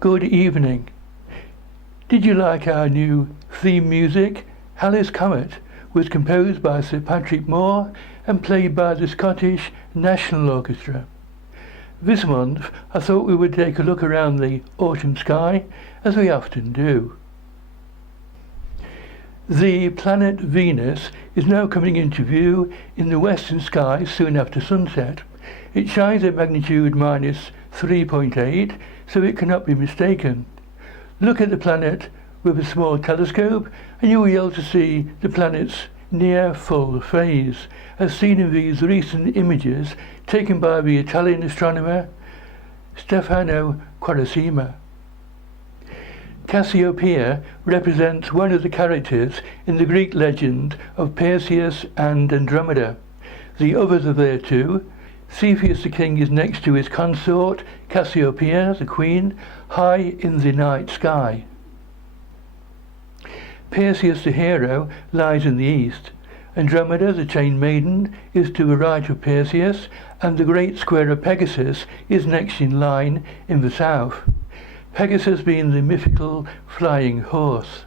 Good evening. Did you like our new theme music? Halley's Comet was composed by Sir Patrick Moore and played by the Scottish National Orchestra. This month I thought we would take a look around the autumn sky, as we often do. The planet Venus is now coming into view in the western sky soon after sunset. It shines at magnitude minus 3.8, so it cannot be mistaken. Look at the planet with a small telescope and you will be able to see the planet's near full phase, as seen in these recent images taken by the Italian astronomer Stefano Quaresima. Cassiopeia represents one of the characters in the Greek legend of Perseus and Andromeda. The others are there too. Cepheus the king is next to his consort, Cassiopeia the queen, high in the night sky. Perseus the hero lies in the east. Andromeda the chained maiden is to the right of Perseus, and the great square of Pegasus is next in line in the south. Pegasus being the mythical flying horse.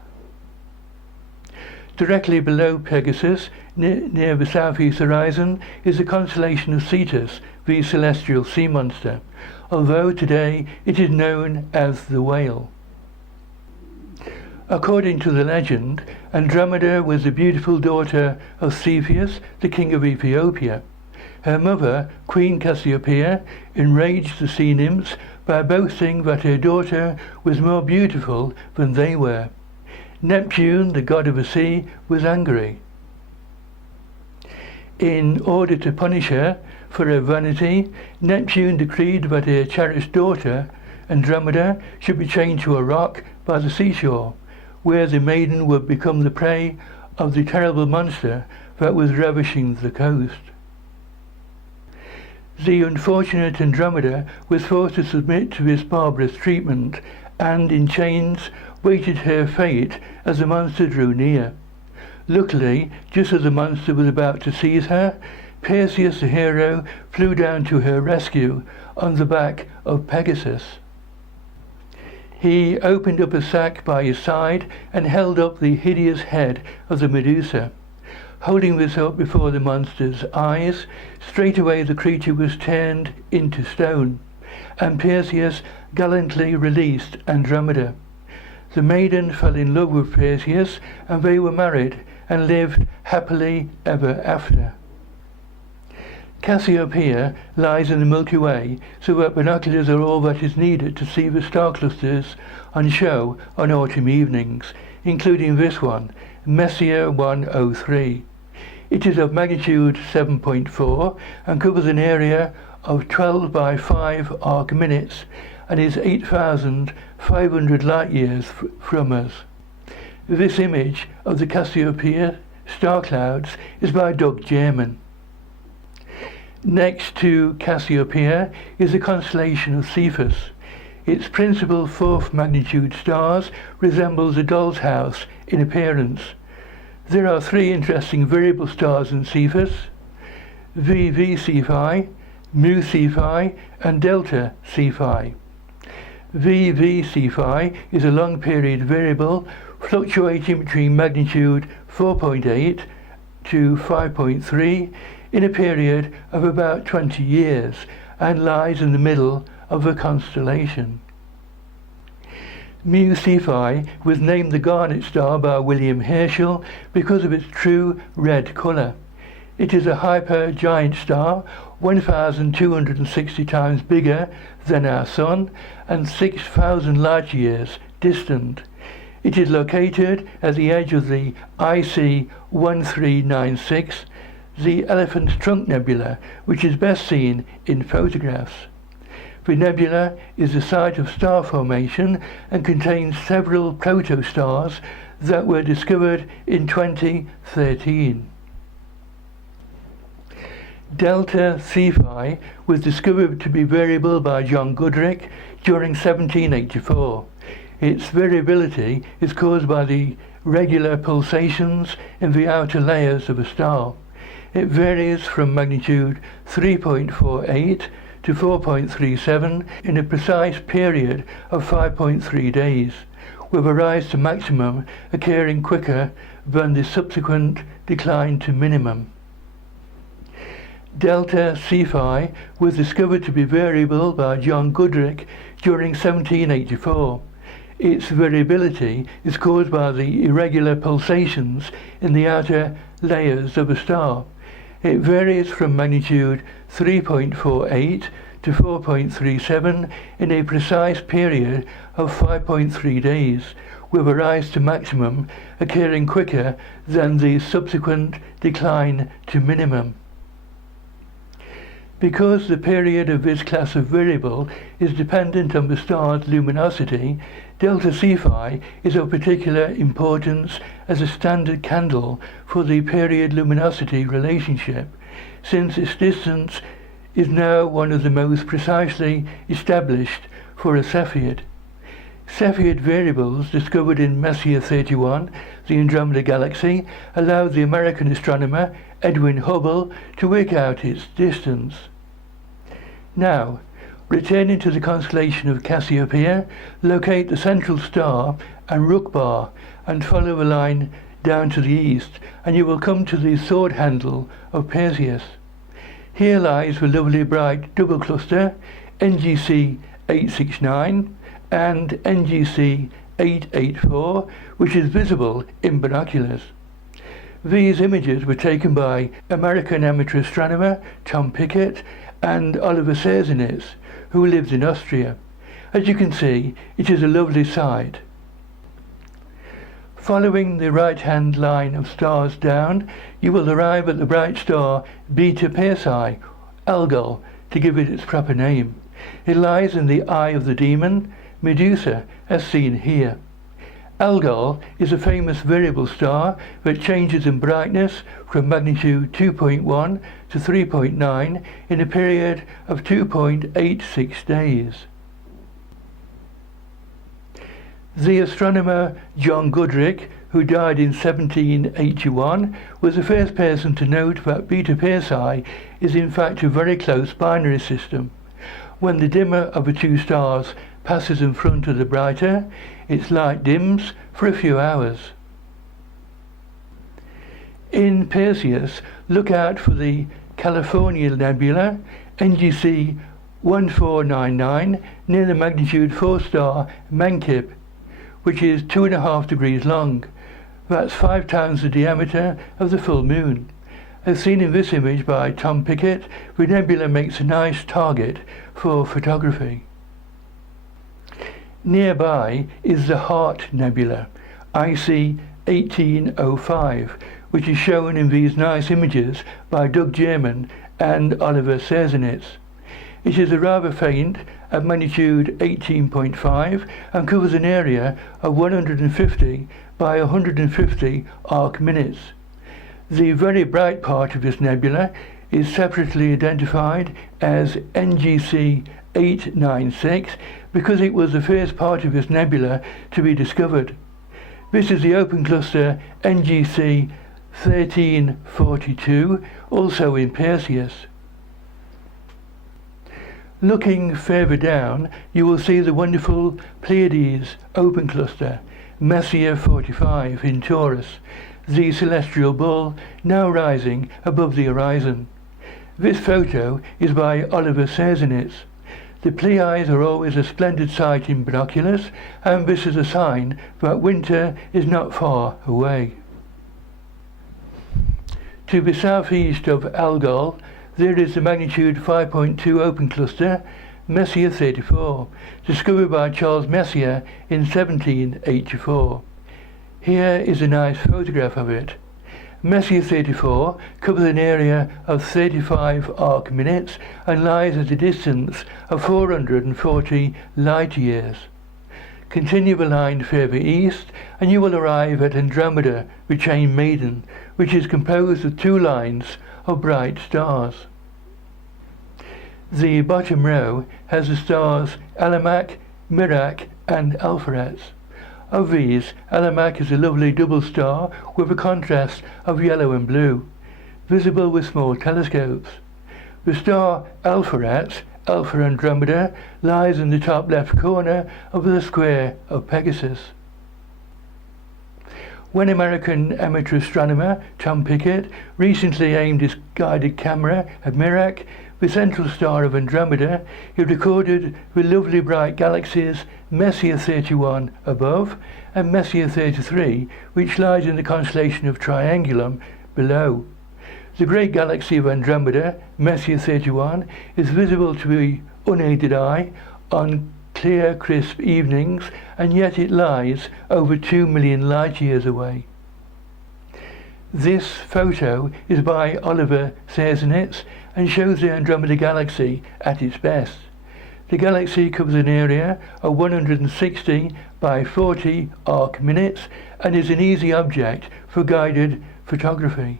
Directly below Pegasus, near the southeast horizon, is the constellation of Cetus, the celestial sea monster, although today it is known as the Whale. According to the legend, Andromeda was the beautiful daughter of Cepheus, the king of Ethiopia. Her mother, Queen Cassiopeia, enraged the sea nymphs by boasting that her daughter was more beautiful than they were. Neptune, the god of the sea, was angry. In order to punish her for her vanity, Neptune decreed that her cherished daughter, Andromeda, should be chained to a rock by the seashore, where the maiden would become the prey of the terrible monster that was ravishing the coast. The unfortunate Andromeda was forced to submit to this barbarous treatment, and in chains waited her fate as the monster drew near. Luckily, just as the monster was about to seize her, Perseus the hero flew down to her rescue on the back of Pegasus. He opened up a sack by his side and held up the hideous head of the Medusa. Holding this up before the monster's eyes, straightway the creature was turned into stone, and Perseus gallantly released Andromeda. The maiden fell in love with Perseus, and they were married and lived happily ever after. Cassiopeia lies in the Milky Way, so that binoculars are all that is needed to see the star clusters on show on autumn evenings, including this one, Messier 103. It is of magnitude 7.4 and covers an area of 12 by 5 arc minutes and is 8,500 light years from us. This image of the Cassiopeia star clouds is by Doug German. Next to Cassiopeia is the constellation of Cephus. Its principal fourth magnitude stars resembles a doll's house in appearance. There are three interesting variable stars in Cephus: VV Cephi, Mu Cephi, and Delta Cephi. VV Cephi is a long period variable fluctuating between magnitude 4.8 to 5.3 in a period of about 20 years and lies in the middle of the constellation. Mu Cephi was named the Garnet Star by William Herschel because of its true red colour. It is a hypergiant star, 1,260 times bigger than our Sun and 6,000 light years distant. It is located at the edge of the IC 1396, the Elephant Trunk Nebula, which is best seen in photographs. The nebula is the site of star formation and contains several protostars that were discovered in 2013. Delta Cephi was discovered to be variable by John Goodricke during 1784. Its variability is caused by the regular pulsations in the outer layers of a star. It varies from magnitude 3.48 to 4.37 in a precise period of 5.3 days, with a rise to maximum occurring quicker than the subsequent decline to minimum. Delta Cephei was discovered to be variable by John Goodricke during 1784. Its variability is caused by the irregular pulsations in the outer layers of a star. It varies from magnitude 3.48 to 4.37 in a precise period of 5.3 days, with a rise to maximum occurring quicker than the subsequent decline to minimum. Because the period of this class of variable is dependent on the star's luminosity, Delta Cephei is of particular importance as a standard candle for the period-luminosity relationship, since its distance is now one of the most precisely established for a Cepheid. Cepheid variables discovered in Messier 31, the Andromeda Galaxy, allowed the American astronomer Edwin Hubble to work out its distance. Now, returning to the constellation of Cassiopeia, locate the central star and Rukbar and follow a line down to the east, and you will come to the sword handle of Perseus. Here lies the lovely bright double cluster NGC 869 and NGC 884, which is visible in binoculars. These images were taken by American amateur astronomer Tom Pickett and Oliver Serzenitz, who lives in Austria. As you can see, it is a lovely sight. Following the right-hand line of stars down, you will arrive at the bright star Beta Persei, Algol, to give it its proper name. It lies in the eye of the demon, Medusa, as seen here. Algol is a famous variable star that changes in brightness from magnitude 2.1 to 3.9 in a period of 2.86 days. The astronomer John Goodricke, who died in 1781, was the first person to note that Beta Persei is in fact a very close binary system. When the dimmer of the two stars passes in front of the brighter, its light dims for a few hours. In Perseus, look out for the California Nebula, NGC 1499, near the magnitude 4 star Menkib, which is 2.5 degrees long. That's 5 times the diameter of the full moon. As seen in this image by Tom Pickett, the nebula makes a nice target for photography. Nearby is the Heart Nebula, IC 1805, which is shown in these nice images by Doug German and Oliver Serzenitz. It is a rather faint at magnitude 18.5 and covers an area of 150 by 150 arc-minutes. The very bright part of this nebula is separately identified as NGC 896 because it was the first part of this nebula to be discovered. This is the open cluster NGC 1342, also in Perseus. Looking further down, you will see the wonderful Pleiades open cluster, Messier 45 in Taurus, the celestial bull now rising above the horizon. This photo is by Oliver Serzenitz. The Pleiades are always a splendid sight in binoculars, and this is a sign that winter is not far away. To the southeast of Algol, there is the magnitude 5.2 open cluster, Messier 34, discovered by Charles Messier in 1784. Here is a nice photograph of it. Messier 34 covers an area of 35 arc-minutes and lies at a distance of 440 light-years. Continue the line further east and you will arrive at Andromeda, the chain maiden, which is composed of 2 lines of bright stars. The bottom row has the stars Almach, Merak and Alpheratz. Of these, Almach is a lovely double star with a contrast of yellow and blue, visible with small telescopes. The star Alpheratz, Alpha Andromeda lies in the top left corner of the square of Pegasus. When American amateur astronomer Tom Pickett recently aimed his guided camera at Merak, the central star of Andromeda, he recorded the lovely bright galaxies Messier 31 above and Messier 33, which lies in the constellation of Triangulum below. The great galaxy of Andromeda, Messier 31, is visible to the unaided eye on clear, crisp evenings, and yet it lies over 2 million light-years away. This photo is by Oliver Sersnitz and shows the Andromeda Galaxy at its best. The galaxy covers an area of 160 by 40 arc minutes and is an easy object for guided photography.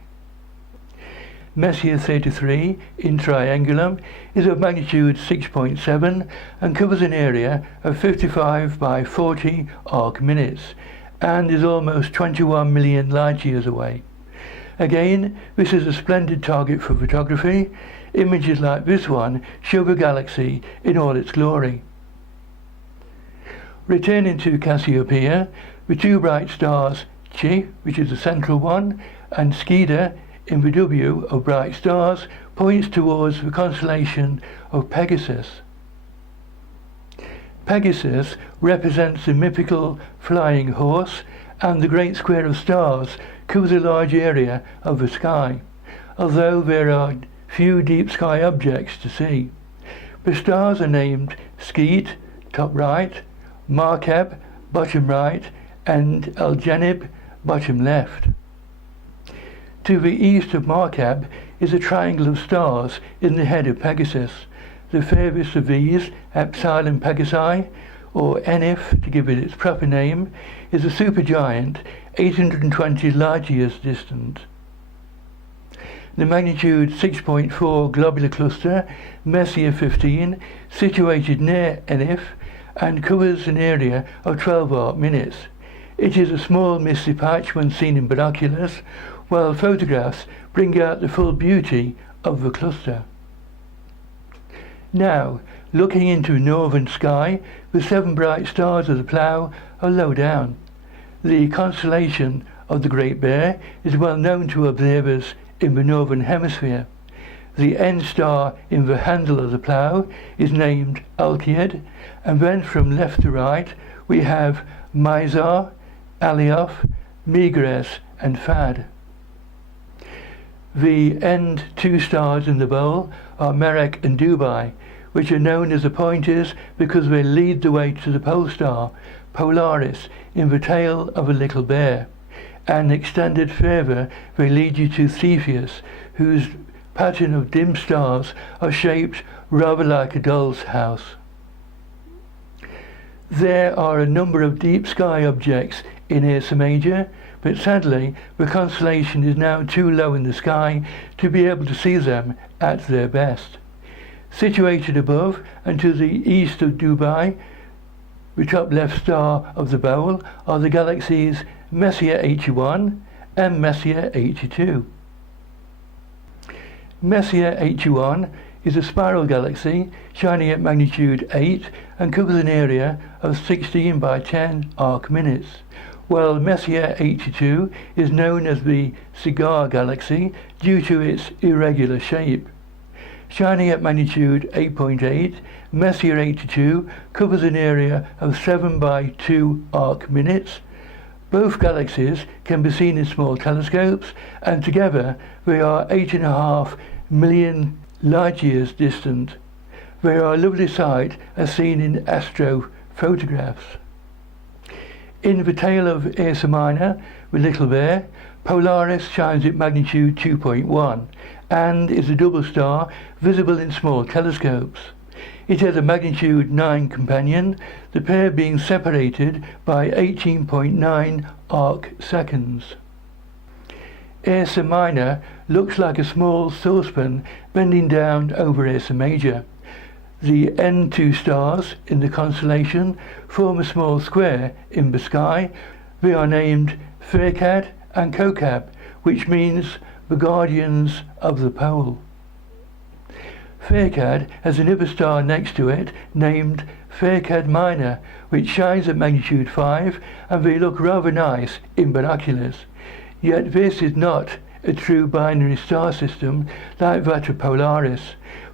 Messier 33 in Triangulum is of magnitude 6.7 and covers an area of 55 by 40 arc minutes and is almost 21 million light-years away. Again, this is a splendid target for photography. Images like this one show the galaxy in all its glory. Returning to Cassiopeia, the two bright stars Chi, which is the central one, and Skida in the W of bright stars points towards the constellation of Pegasus. Pegasus represents the mythical flying horse, and the great square of stars covers a large area of the sky, although there are few deep sky objects to see. The stars are named Skeet, top right, Markab, bottom right, and Algenib, bottom left. To the east of Markab is a triangle of stars in the head of Pegasus. The furthest of these, Epsilon Pegasi, or Enif to give it its proper name, is a supergiant 820 light-years distant. The magnitude 6.4 globular cluster, Messier 15, situated near Enif and covers an area of 12 arc minutes. It is a small misty patch when seen in binoculars, while photographs bring out the full beauty of the cluster. Now, looking into the northern sky, the 7 bright stars of the Plough are low down. The constellation of the Great Bear is well known to observers in the northern hemisphere. The end star in the handle of the Plough is named Alciad, and then from left to right we have Mizar, Alioth, Migres and Fad. The end 2 stars in the bowl are Merak and Dubai, which are known as the pointers because they lead the way to the pole star, Polaris, in the tail of a little bear, and extended further they lead you to Cepheus, whose pattern of dim stars are shaped rather like a doll's house. There are a number of deep sky objects in Ursa Major, but sadly the constellation is now too low in the sky to be able to see them at their best. Situated above and to the east of Dubai, the top left star of the bowl, are the galaxies Messier 81 and Messier 82. Messier 81 is a spiral galaxy shining at magnitude 8 and covers an area of 16 by 10 arc minutes, while Messier 82 is known as the cigar galaxy due to its irregular shape. Shining at magnitude 8.8, Messier 82 covers an area of 7 by 2 arc minutes. Both galaxies can be seen in small telescopes, and together they are 8.5 million light-years distant. They are a lovely sight as seen in astrophotographs. In the tail of Ursa Minor, the Little Bear, Polaris shines at magnitude 2.1 and is a double star visible in small telescopes. It has a magnitude 9 companion, the pair being separated by 18.9 arc seconds. Ursa Minor looks like a small saucepan bending down over Ursa Major. The end 2 stars in the constellation form a small square in the sky. They are named Firkad and Kokab, which means the guardians of the pole. Phaircad has another star next to it named Phaircad Minor, which shines at magnitude 5, and they look rather nice in binoculars. Yet this is not a true binary star system like that of Polaris.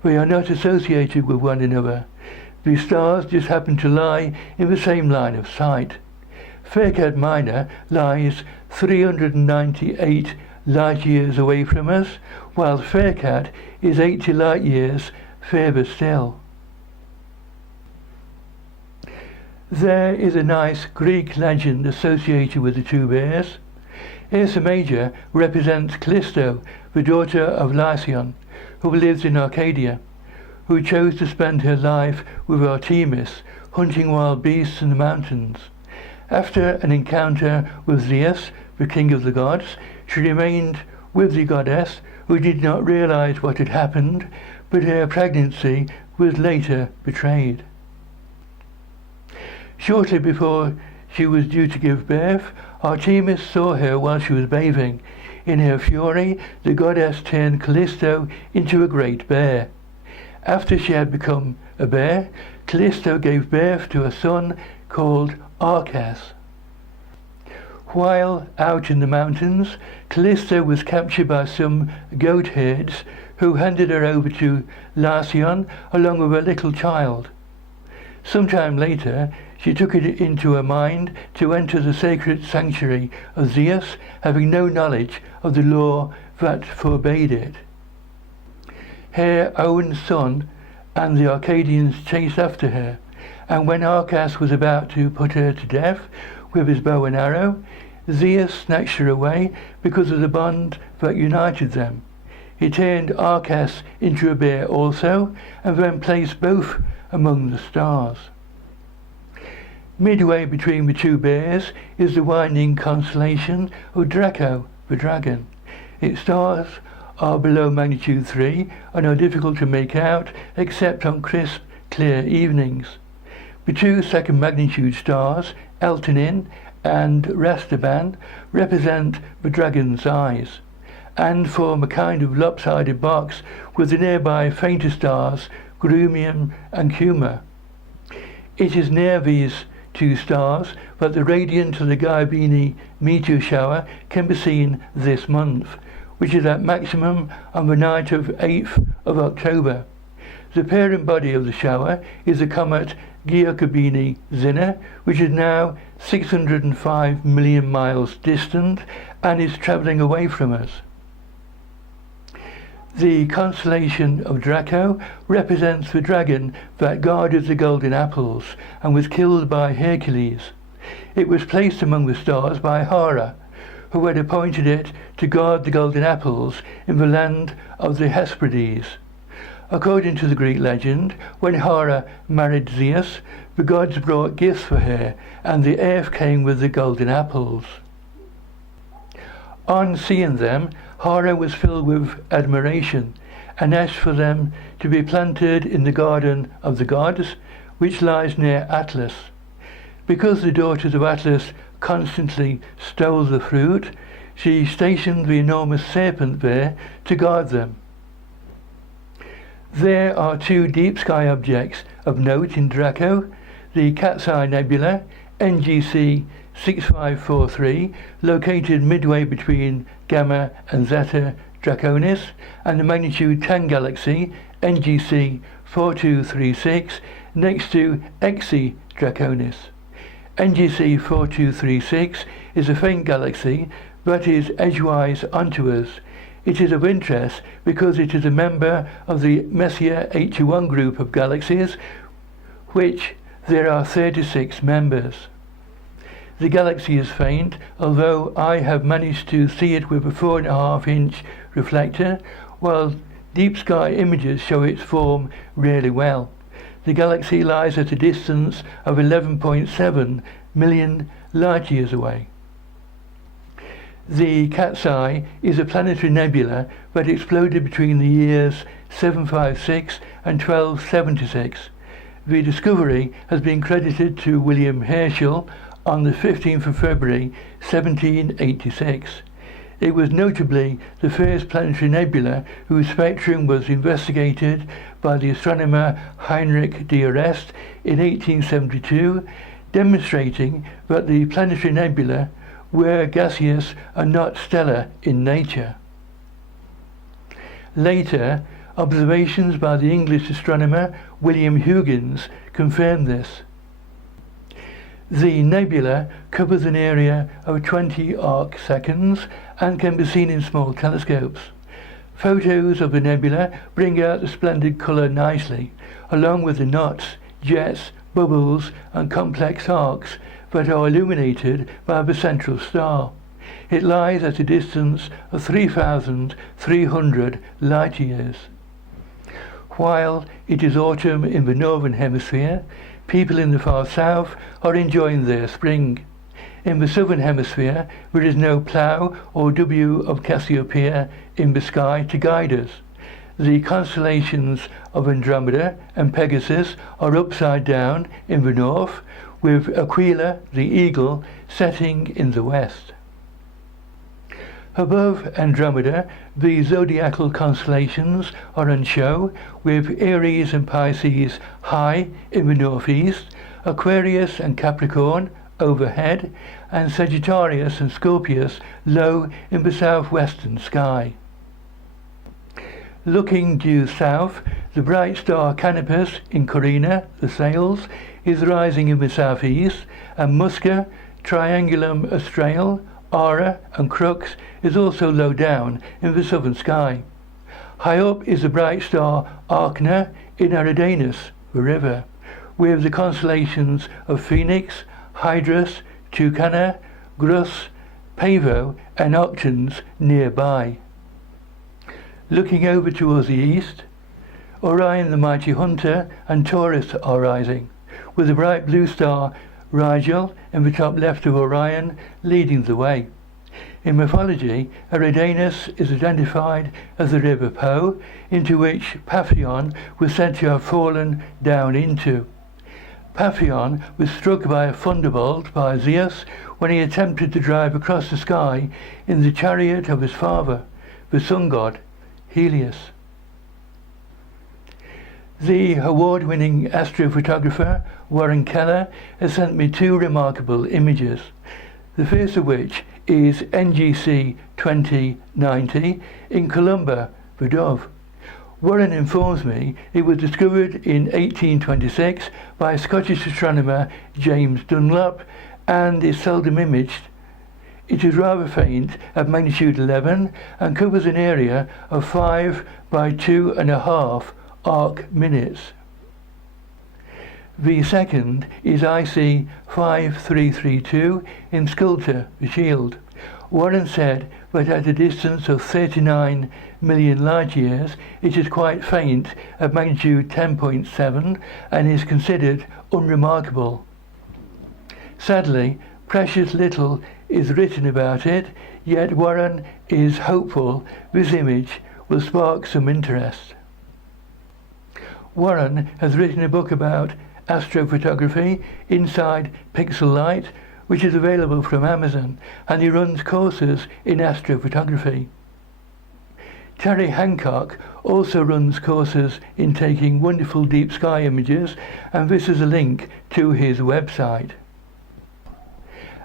They are not associated with one another. The stars just happen to lie in the same line of sight. Phaircad Minor lies 398 light years away from us, while Phaircad is 80 light years further still. There is a nice Greek legend associated with the two bears. Ursa Major represents Callisto, the daughter of Lycaon, who lives in Arcadia, who chose to spend her life with Artemis, hunting wild beasts in the mountains. After an encounter with Zeus, the king of the gods, she remained with the goddess, who did not realize what had happened, but her pregnancy was later betrayed. Shortly before she was due to give birth, Artemis saw her while she was bathing. In her fury, the goddess turned Callisto into a great bear. After she had become a bear, Callisto gave birth to a son called Arcas. While out in the mountains, Callisto was captured by some goat herds who handed her over to Lycaon along with a little child. Sometime later, she took it into her mind to enter the sacred sanctuary of Zeus, having no knowledge of the law that forbade it. Her own son and the Arcadians chased after her, and when Arcas was about to put her to death with his bow and arrow, Zeus snatched her away because of the bond that united them. He turned Arcas into a bear also, and then placed both among the stars. Midway between the two bears is the winding constellation of Draco, the dragon. Its stars are below magnitude 3 and are difficult to make out except on crisp, clear evenings. The two second magnitude stars, Eltonin and Rastaban, represent the dragon's eyes, and form a kind of lopsided box with the nearby fainter stars, Grumium and Cuma. It is near these two stars that the radiant of the Gaibini meteor shower can be seen this month, which is at maximum on the night of 8th of October. The parent body of the shower is the comet Giacobini-Zinner, which is now 605 million miles distant and is travelling away from us. The constellation of Draco represents the dragon that guarded the golden apples and was killed by Hercules. It was placed among the stars by Hera, who had appointed it to guard the golden apples in the land of the Hesperides. According to the Greek legend, when Hera married Zeus, the gods brought gifts for her, and the earth came with the golden apples. On seeing them, Hera was filled with admiration and asked for them to be planted in the garden of the gods, which lies near Atlas. Because the daughters of Atlas constantly stole the fruit, she stationed the enormous serpent there to guard them. There are two deep sky objects of note in Draco, the Cat's Eye Nebula, NGC 6543, located midway between Gamma and Zeta Draconis, and the magnitude 10 galaxy, NGC 4236, next to Xi Draconis. NGC 4236 is a faint galaxy, but is edgewise onto us. It is of interest because it is a member of the Messier 81 group of galaxies, which there are 36 members. The galaxy is faint, although I have managed to see it with a 4.5-inch reflector, while deep sky images show its form really well. The galaxy lies at a distance of 11.7 million light years away. The Cat's Eye is a planetary nebula that exploded between the years 756 and 1276. The discovery has been credited to William Herschel on the 15th of February 1786. It was notably the first planetary nebula whose spectrum was investigated by the astronomer Heinrich d'Arrest in 1872, demonstrating that the planetary nebulae were gaseous and not stellar in nature. Later, observations by the English astronomer William Huggins confirmed this. The nebula covers an area of 20 arc-seconds and can be seen in small telescopes. Photos of the nebula bring out the splendid colour nicely, along with the knots, jets, bubbles and complex arcs that are illuminated by the central star. It lies at a distance of 3,300 light years. While it is autumn in the northern hemisphere, people in the far south are enjoying their spring. In the southern hemisphere, there is no Plough or W of Cassiopeia in the sky to guide us. The constellations of Andromeda and Pegasus are upside down in the north, with Aquila, the eagle, setting in the west. Above Andromeda, the zodiacal constellations are on show, with Aries and Pisces high in the northeast, Aquarius and Capricorn overhead, and Sagittarius and Scorpius low in the southwestern sky. Looking due south, the bright star Canopus in Carina, the Sails, is rising in the southeast, and Musca, Triangulum Australe, Ara and Crux is also low down in the southern sky. High up is the bright star Arcna in Eridanus, the river, with the constellations of Phoenix, Hydrus, Tucana, Grus, Pavo and Octans nearby. Looking over towards the east, Orion the mighty hunter and Taurus are rising, with the bright blue star Rigel in the top left of Orion leading the way. In mythology, Eridanus is identified as the river Po, into which Paphion was said to have fallen down into. Paphion was struck by a thunderbolt by Zeus when he attempted to drive across the sky in the chariot of his father, the sun god Helios. The award-winning astrophotographer Warren Keller has sent me two remarkable images, the first of which is NGC 2090 in Columba, the Dove. Warren informs me it was discovered in 1826 by Scottish astronomer James Dunlop and is seldom imaged. It is rather faint at magnitude 11 and covers an area of 5 by 2.5 arc minutes. The second is IC 5332 in Sculptor, the Shield. Warren said that at a distance of 39 million light years it is quite faint at magnitude 10.7 and is considered unremarkable. Sadly, precious little is written about it, yet Warren is hopeful this image will spark some interest. Warren has written a book about astrophotography, Inside Pixel Light, which is available from Amazon, and he runs courses in astrophotography. Terry Hancock also runs courses in taking wonderful deep sky images, and this is a link to his website.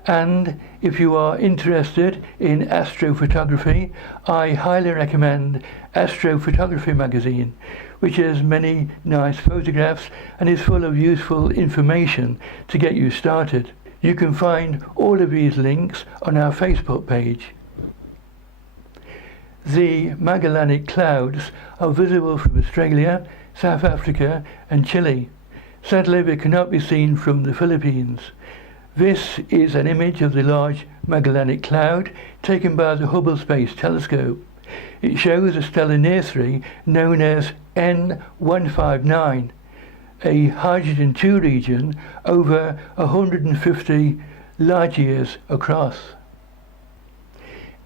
And if you are interested in astrophotography, I highly recommend Astro-Photography magazine, which has many nice photographs and is full of useful information to get you started. You can find all of these links on our Facebook page. The Magellanic Clouds are visible from Australia, South Africa and Chile. Sadly, they cannot be seen from the Philippines. This is an image of the large Magellanic Cloud taken by the Hubble Space Telescope. It shows a stellar near-3 known as N159, a hydrogen-2 region over 150 light years across.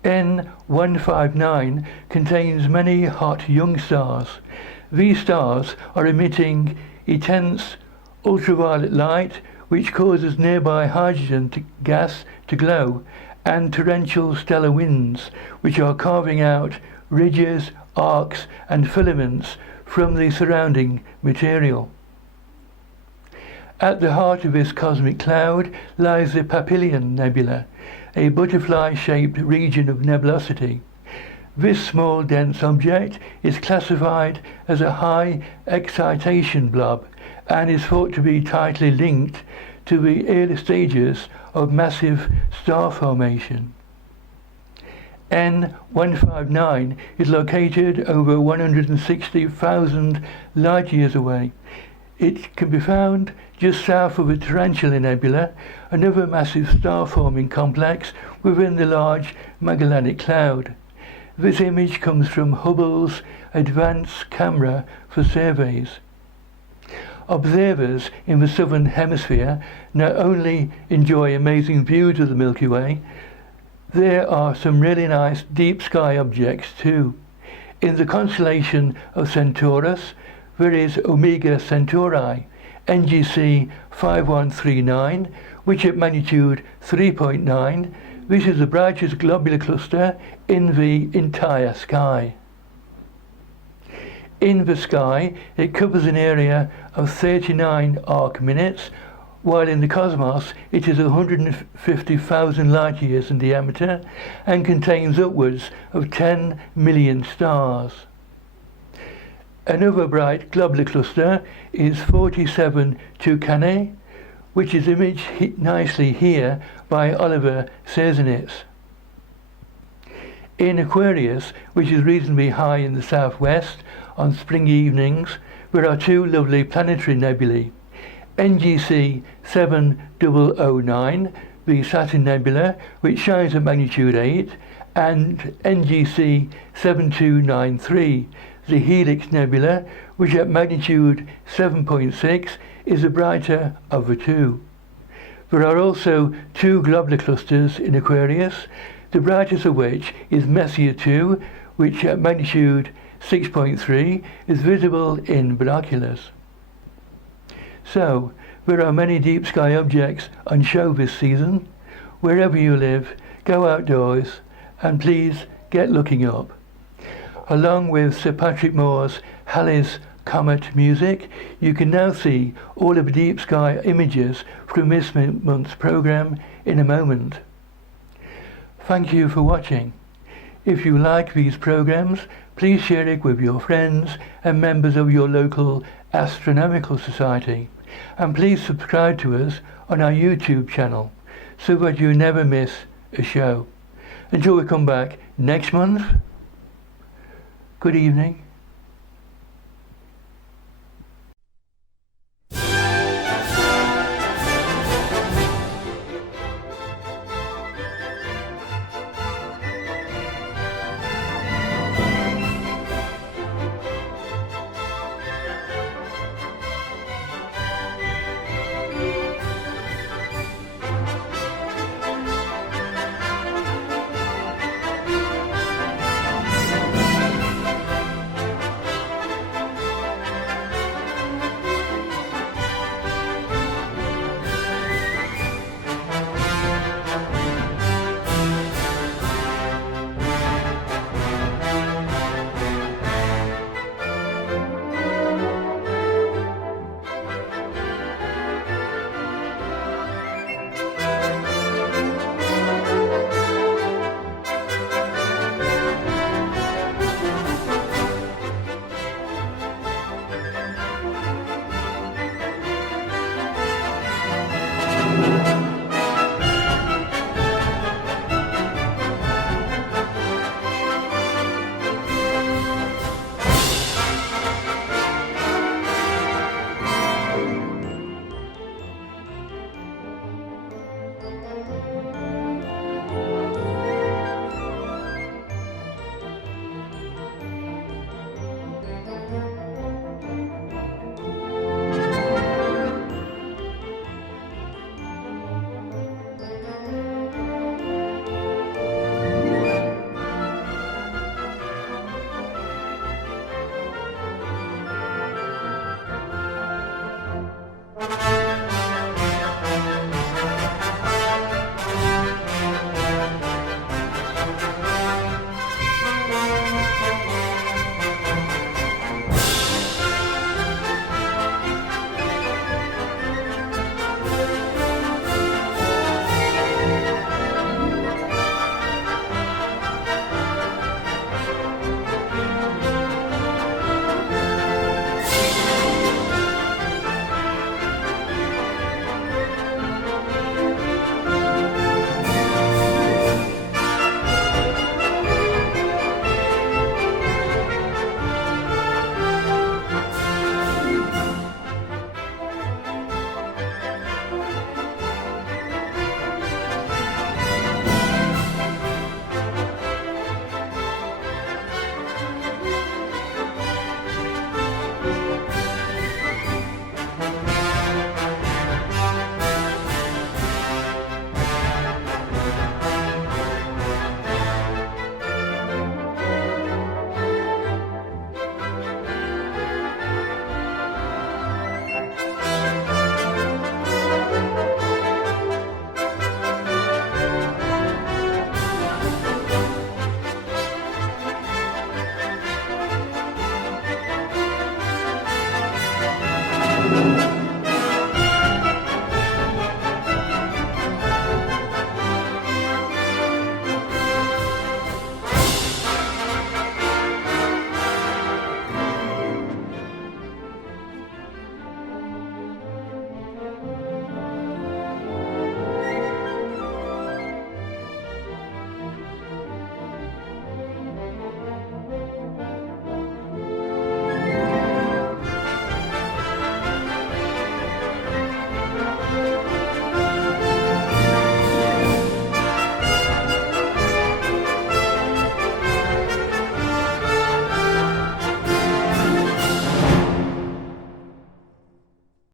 N159 contains many hot young stars. These stars are emitting intense ultraviolet light which causes nearby hydrogen gas to glow and torrential stellar winds, which are carving out ridges, arcs and filaments from the surrounding material. At the heart of this cosmic cloud lies the Papillion Nebula, a butterfly-shaped region of nebulosity. This small dense object is classified as a high excitation blob and is thought to be tightly linked to the early stages of massive star formation. N159 is located over 160,000 light-years away. It can be found just south of the Tarantula Nebula, another massive star-forming complex within the Large Magellanic Cloud. This image comes from Hubble's Advanced Camera for Surveys. Observers in the southern hemisphere not only enjoy amazing views of the Milky Way, there are some really nice deep sky objects too. In the constellation of Centaurus, there is Omega Centauri, NGC 5139, which at magnitude 3.9, this is the brightest globular cluster in the entire sky. In the sky, it covers an area of 39 arc minutes, while in the cosmos it is 150,000 light-years in diameter and contains upwards of 10 million stars. Another bright globular cluster is 47 Tucanae, which is imaged nicely here by Oliver Serzanitz. In Aquarius, which is reasonably high in the southwest, on spring evenings, there are two lovely planetary nebulae. NGC 7009, the Saturn Nebula, which shines at magnitude 8, and NGC 7293, the Helix Nebula, which at magnitude 7.6 is the brighter of the two. There are also two globular clusters in Aquarius, the brightest of which is Messier 2, which at magnitude 6.3 is visible in binoculars. So, there are many deep sky objects on show this season. Wherever you live, go outdoors and please get looking up. Along with Sir Patrick Moore's Halley's Comet music, you can now see all of the deep sky images from this month's programme in a moment. Thank you for watching. If you like these programmes, please share it with your friends and members of your local astronomical society. And please subscribe to us on our YouTube channel so that you never miss a show. Until we come back next month, good evening.